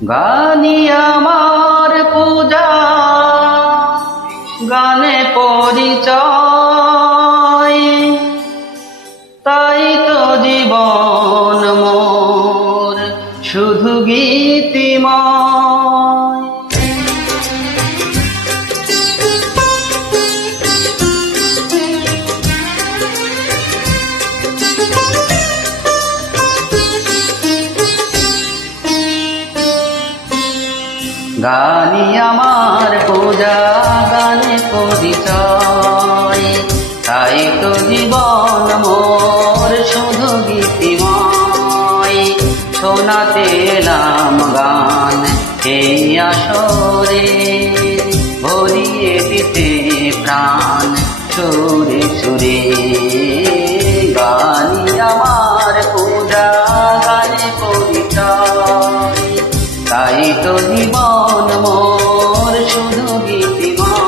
গানি আমার পূজা, গানে পরিচয়, তাই তো জীবন মোর শুধু গীতিময়। গানি আমার পূজা, গানে পরিচয়, তাই তো জীবন মোর শুধু গীতিময়। শোনাতে এলাম গান এই আসরে, ভরিয়ে দিতে প্রাণ সুরে সুরে। গানি আমার পূজা, গানে পরিচয়, তাই তো জীবন মোর শুধু গীতিময়।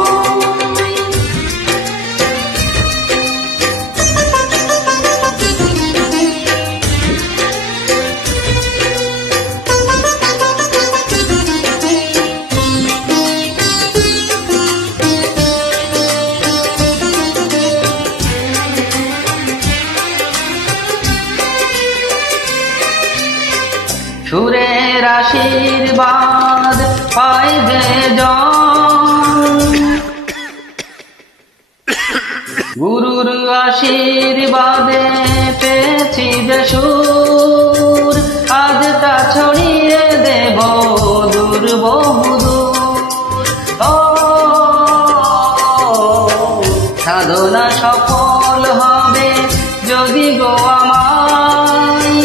সুরের আশীর্বাদ পাই যে জন, গুরুর আশীর্বাদে পেয়েছি যে সুর, আজ তা ছড়িয়ে দেব দূর বহুদূর। সাধনা সফল হবে যদি গো আমায়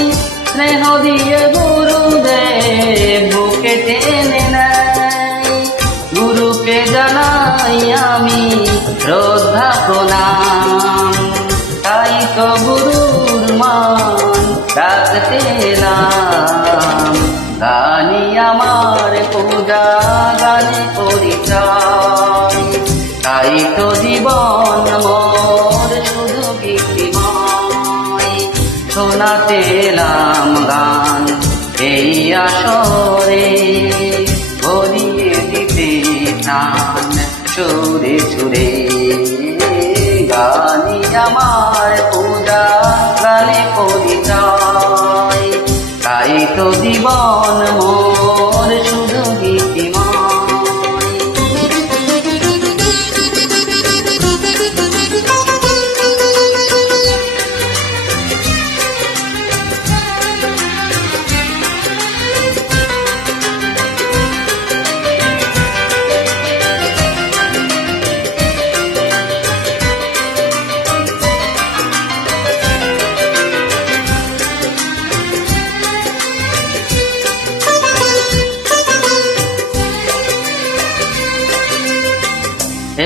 স্নেহ দিয়ে গুরুদেব বুকে টেনে নেয়। গুরুকে জানাই আমি শ্রদ্ধা প্রণাম, তাই তো গুরুর মান রাখতে এলাম। গানি আমার পূজা, গানে পরিচয়, তাই তো জীবন মোর শুধু গীতিময়। শোনাতে এলাম গান এই আসরে, ভরিয়ে দিতে প্রাণ সুরে সুরে। গানি আমার পূজা, গানে পরিচয়, তাই তো জীবন মোর শুধু গীতিময়।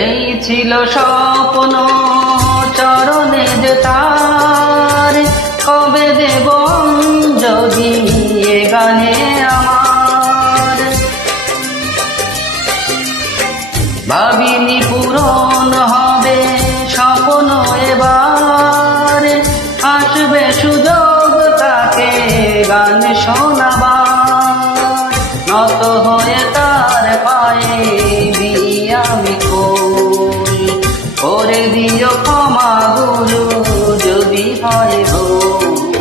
এই ছিল স্বপ্ন চরণে যে তার, কবে দেব যদি এ গানে আমার। ভাবিনি পূরণ হবে স্বপ্ন এবার, আসবে সুযোগ তাকে গান শোনাবার। নত হয়ে তার পায়ে দিই আমি কই, করে দিও ক্ষমা গুরু যদি হয় ভুল।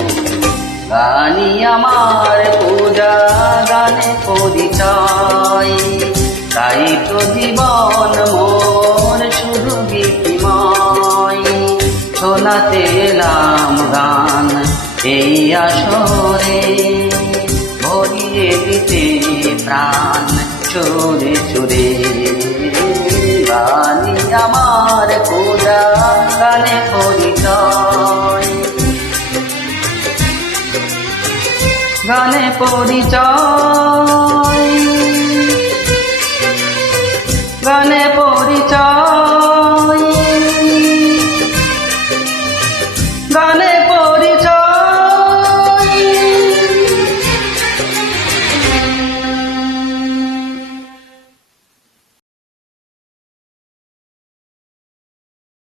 গানি আমার পূজা, গানে পরিচয়, তাই তো জীবন মোর শুধু গীতিময়। শোনাতে এলাম গান এই আসরে, ভরিয়ে দিতে প্রাণ সুরে সুরে। গানি আমার পূজা, গানে পরিচয়, গানে পরিচয়, গানে পরিচয়, গানে